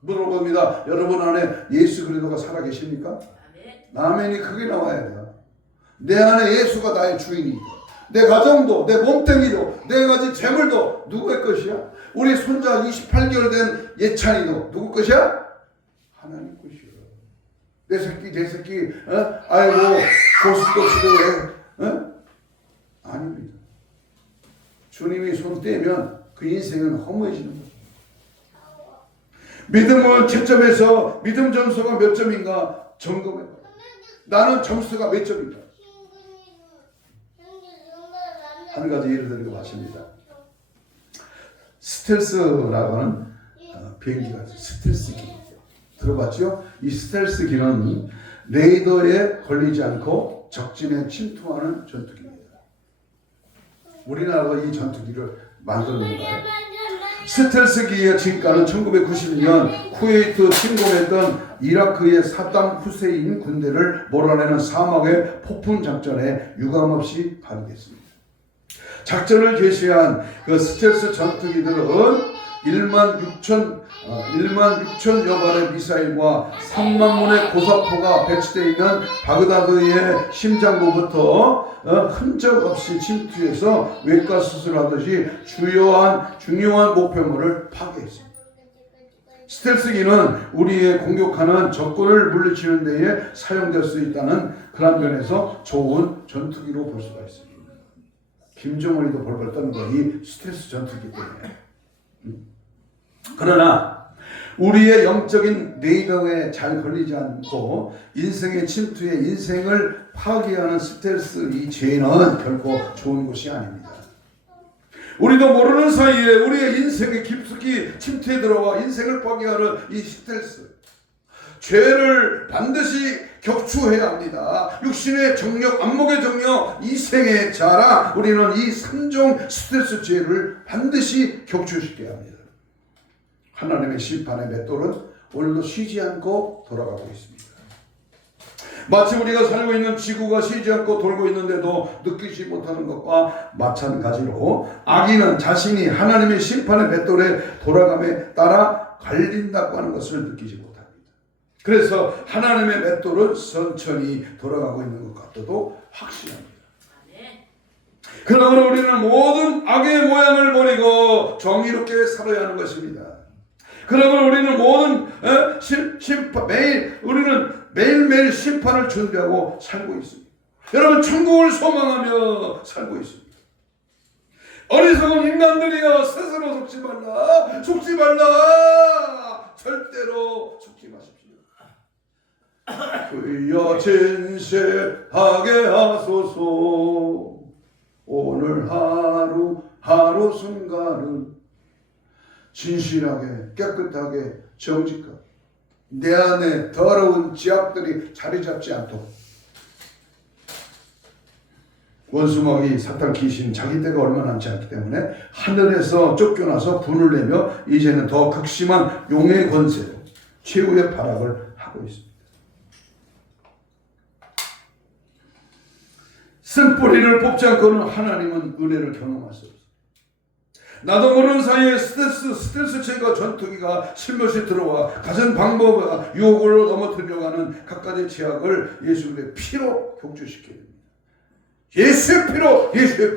물어봅니다. 여러분 안에 예수 그리스도가 살아계십니까? 아멘이 크게 나와야 돼요. 내 안에 예수가 나의 주인이고 내 가정도 내 몸뚱이도 내 가진 재물도 누구의 것이야? 우리 손자 28개월 된 예찬이도 누구 것이야? 하나님 것이야. 내 새끼 아이고 고스톱치도 아닙니다. 주님이 손 떼면 그 인생은 허무해지는 거죠. 믿음은 채점에서 믿음 점수가 몇 점인가 점검해봐. 나는 점수가 몇 점인가? 한 가지 예를 들고 마칩니다. 스텔스라고 하는 비행기가 스텔스기 들어봤죠? 이 스텔스기는 레이더에 걸리지 않고 적진에 침투하는 전투기입니다. 우리나라가 이 전투기를 만들어낸 거예요. 스텔스기의 진가는 1992년 쿠웨이트 침공했던 이라크의 사담 후세인 군대를 몰아내는 사막의 폭풍 작전에 유감없이 발휘했습니다. 작전을 개시한 그 스텔스 전투기들은 1만 6천여 발의 미사일과 3만 문의 고사포가 배치되어 있는 바그다드의 심장부부터 흔적 없이 침투해서 외과 수술하듯이 중요한 목표물을 파괴했습니다. 스텔스기는 우리의 공격하는 적군을 물리치는 데에 사용될 수 있다는 그런 면에서 좋은 전투기로 볼 수가 있습니다. 김정은이도 벌벌 떠는 거 이 스텔스 전투기 때문에. 그러나 우리의 영적인 레이더에 잘 걸리지 않고 인생의 침투에 인생을 파괴하는 스텔스 이 죄는 결코 좋은 것이 아닙니다. 우리도 모르는 사이에 우리의 인생에 깊숙이 침투에 들어와 인생을 파괴하는 이 스텔스 죄를 반드시 격추해야 합니다. 육신의 정력, 안목의 정력, 이생의 자랑, 우리는 이 3종 스트레스 죄를 반드시 격추시켜야 합니다. 하나님의 심판의 맷돌은 오늘도 쉬지 않고 돌아가고 있습니다. 마치 우리가 살고 있는 지구가 쉬지 않고 돌고 있는데도 느끼지 못하는 것과 마찬가지로 악인은 자신이 하나님의 심판의 맷돌에 돌아감에 따라 갈린다고 하는 것을 느끼지 못합니다. 그래서 하나님의 맷돌은 천천히 돌아가고 있는 것 같아도 확실합니다. 그러므로 우리는 모든 악의 모양을 버리고 정의롭게 살아야 하는 것입니다. 그러므로 우리는 모든 우리는 매일매일 심판을 준비하고 살고 있습니다. 여러분 천국을 소망하며 살고 있습니다. 어리석은 인간들이여 스스로 속지 말라. 속지 말라. 절대로 속지 마십시오. 주여 진실하게 하소서. 오늘 하루 순간은 진실하게 깨끗하게 정직하게 내 안에 더러운 지압들이 자리 잡지 않도록. 원수마귀 사탄 귀신 자기 때가 얼마 남지 않기 때문에 하늘에서 쫓겨나서 분을 내며 이제는 더 극심한 용의 권세로 최후의 발악을 하고 있습니다. 쓴뿌리를 뽑지 않고는 하나님은 은혜를 경험할 수 없습니다. 나도 모르는 사이에 스트레스체가 전투기가 슬며시 들어와 가진 방법과 유혹을 넘어뜨리려고 하는 각가지 제약을 예수의 피로 격주시켜야 됩니다. 예수의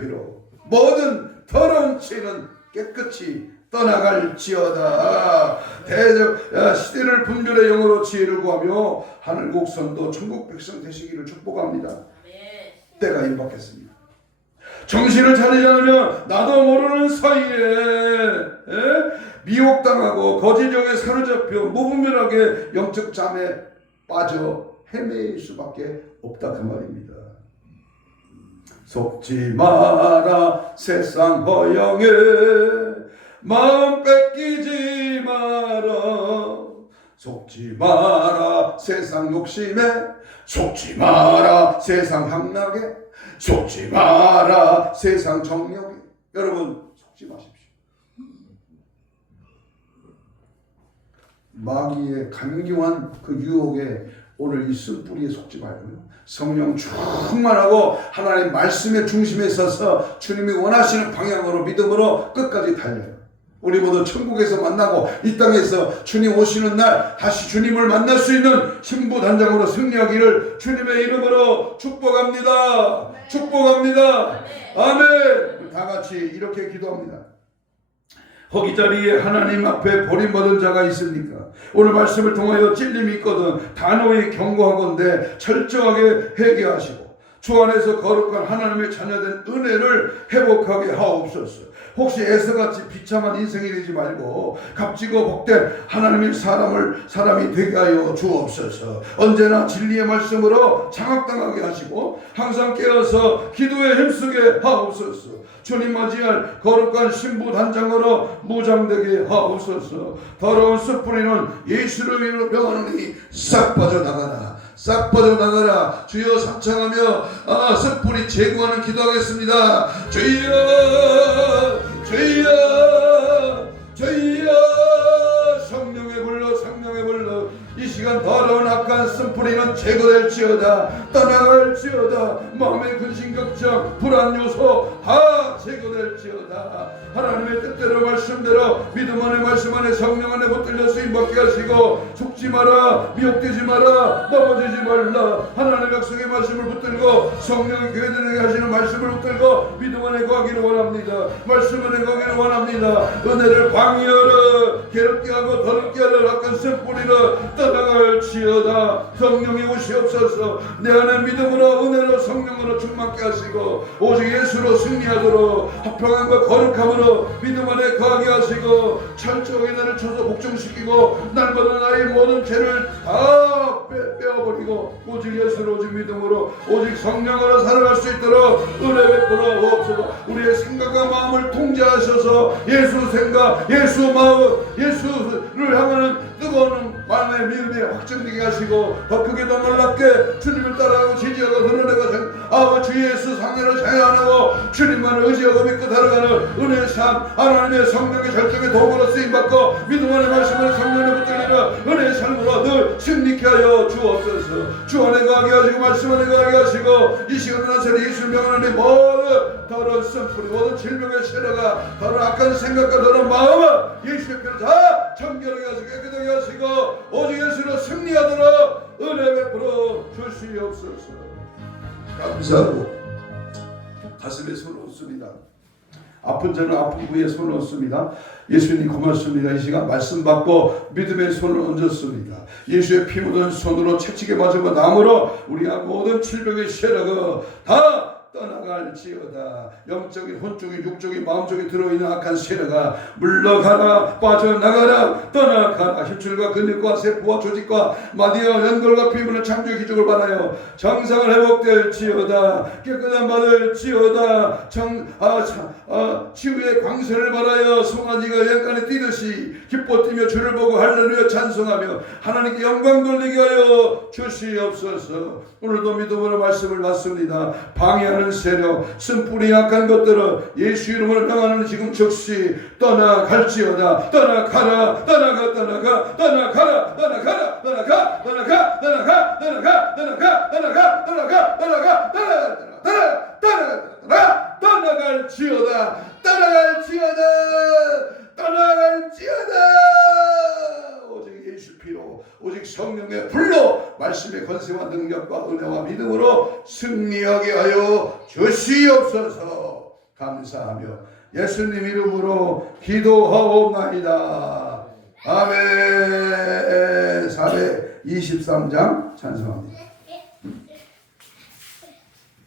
피로 모든 더러운 죄는 깨끗이 떠나갈지어다. 시대를 분별의 영으로 지혜를 구하며 하늘 곡선도 천국 백성 되시기를 축복합니다. 때가 임박했습니다. 정신을 차리지 않으면 나도 모르는 사이에 미혹당하고 거짓력에 사로잡혀 무분별하게 영적 잠에 빠져 헤매일 수밖에 없다 그 말입니다. 속지 마라 세상 허영에 마음 뺏기지 마라. 속지 마라 세상 욕심에 속지 마라 세상 향락에 속지 마라 세상 정력에. 여러분 속지 마십시오. 마귀의 간교한 그 유혹에 오늘 이 쓴뿌리에 속지 말고요. 성령 충만하고 하나님 말씀의 중심에 서서 주님이 원하시는 방향으로 믿음으로 끝까지 달려요. 우리 모두 천국에서 만나고 이 땅에서 주님 오시는 날 다시 주님을 만날 수 있는 신부단장으로 승리하기를 주님의 이름으로 축복합니다. 축복합니다. 아멘. 다 같이 이렇게 기도합니다. 거기 자리에 하나님 앞에 버림받은 자가 있습니까? 오늘 말씀을 통하여 찔림이 있거든 단호히 경고하건대 철저하게 회개하시고 주 안에서 거룩한 하나님의 자녀된 은혜를 회복하게 하옵소서. 혹시 에서같이 비참한 인생이 되지 말고 값지고 복된 하나님의 사람이 되게 하여 주옵소서. 언제나 진리의 말씀으로 장악당하게 하시고 항상 깨어서 기도에 힘쓰게 하옵소서. 주님 맞이할 거룩한 신부 단장으로 무장되게 하옵소서. 더러운 숯불이는 예수를 명하노니 싹 빠져나가라. 싹 빠져나가라. 주여 삼창하며 숯불이 제거하는 기도하겠습니다. 주여 주여 주여 성령의 불러 이 시간 더러운 악한 쓴뿌리는 제거될지어다. 떠나갈지어다. 마음의 근심 걱정 불안 요소 다 제거될지어다. 하나님의 뜻대로 말씀대로 믿음 안에 말씀 안에 성령 안에 붙들려 쓰임받게 하시고 죽지 마라 미혹되지 마라 넘어지지 말라. 하나님의 약속의 말씀을 붙들고 성령의 교회들에게 하시는 말씀을 붙들고 믿음 안에 거하기를 원합니다. 말씀 안에 거하기를 원합니다. 은혜를 방위하라. 괴롭게 하고 더럽게 하라. 악한 쓴뿌리를 떠나갈지어다. 성령이 오시옵소서. 내 안에 믿음으로 은혜로 성령으로 충만케 하시고 오직 예수로 승리하도록 합평함과 거룩함으로 믿음 안에 거하게 하시고 철저하게 나를 쳐서 복종시키고 날마다 나의 모든 죄를 다 빼어버리고 오직 예수로 오직 믿음으로 오직 성령으로 살아갈 수 있도록 은혜 베풀어 주옵소서. 우리의 생각과 마음을 통제하셔서 예수 생각 예수 마음 예수를 향하는 뜨거운 마음의 믿음이 확정되게 하시고 더 크게 더 놀랍게 주님을 따라가고 지지하고 드러내고 주 예수 상례를 자유하고 주님만을 의지하고 믿고 살아가는 은혜의 삶 하나님의 성령의 절정의 도구로 쓰임받고 믿음 안에 말씀 안에 성령에 붙들리는 은혜의 삶으로 늘 승리케 하여 주옵소서. 주 안에 거하게 하시고 말씀 안에 거하게 하시고 이 시간 나서는 예수 명하는 모든 더러운 쓴뿌리 모든 질병의 세력과 더러운 악한 생각과 더러운 마음을 예수의 피로 다 정결하게 하시고 깨끗하게 하시고 오직 예수로 승리하도록 은혜 베풀어 주시옵소서. 감사하고 가슴에 손을 얹습니다. 아픈 자는 아픈 부위에 손을 얹습니다. 예수님 고맙습니다. 이 시간 말씀 받고 믿음의 손을 얹었습니다. 예수의 피 묻은 손으로 채찍에 맞으고 나무로 우리가 모든 질병의 세력을 다 떠나갈지어다. 영적인, 혼적인, 육적인, 마음적인 들어있는 악한 세력아 물러가라, 빠져나가라, 떠나가라. 힘줄과 근육과 세포와 조직과 마디와 연골과 피부는 창조의 기적을 받아요. 정상을 회복될지어다. 깨끗한 받을지어다. 치유의 광선을 받아요. 송아지가 양간에 뛰듯이 기뻐 뛰며 주를 보고 할렐루야 찬송하며 하나님께 영광 돌리게 하여 주시옵소서. 오늘도 믿음으로 말씀을 받습니다. 방해하는 세력, 쓴뿌리 약한 것들을 예수 이름으로 명하는 지금 즉시 떠나갈지어다. 떠나가라, 떠나가, 떠나가, 떠나가라, 떠나가라, 떠나가, 떠나가, 떠나가, 떠나가, 떠나가, 떠나가, 떠나가, 떠나가, 떠나가, 떠나갈지어다. 떠나갈지어다. 떠나갈지어다. 오직 예수 피로, 오직 성령의 불로 말씀의 권세와 능력과 은혜와 믿음으로 승리하게 하여 주시옵소서. 감사하며 예수님 이름으로 기도하옵나이다. 아멘. 423장 찬송합니다.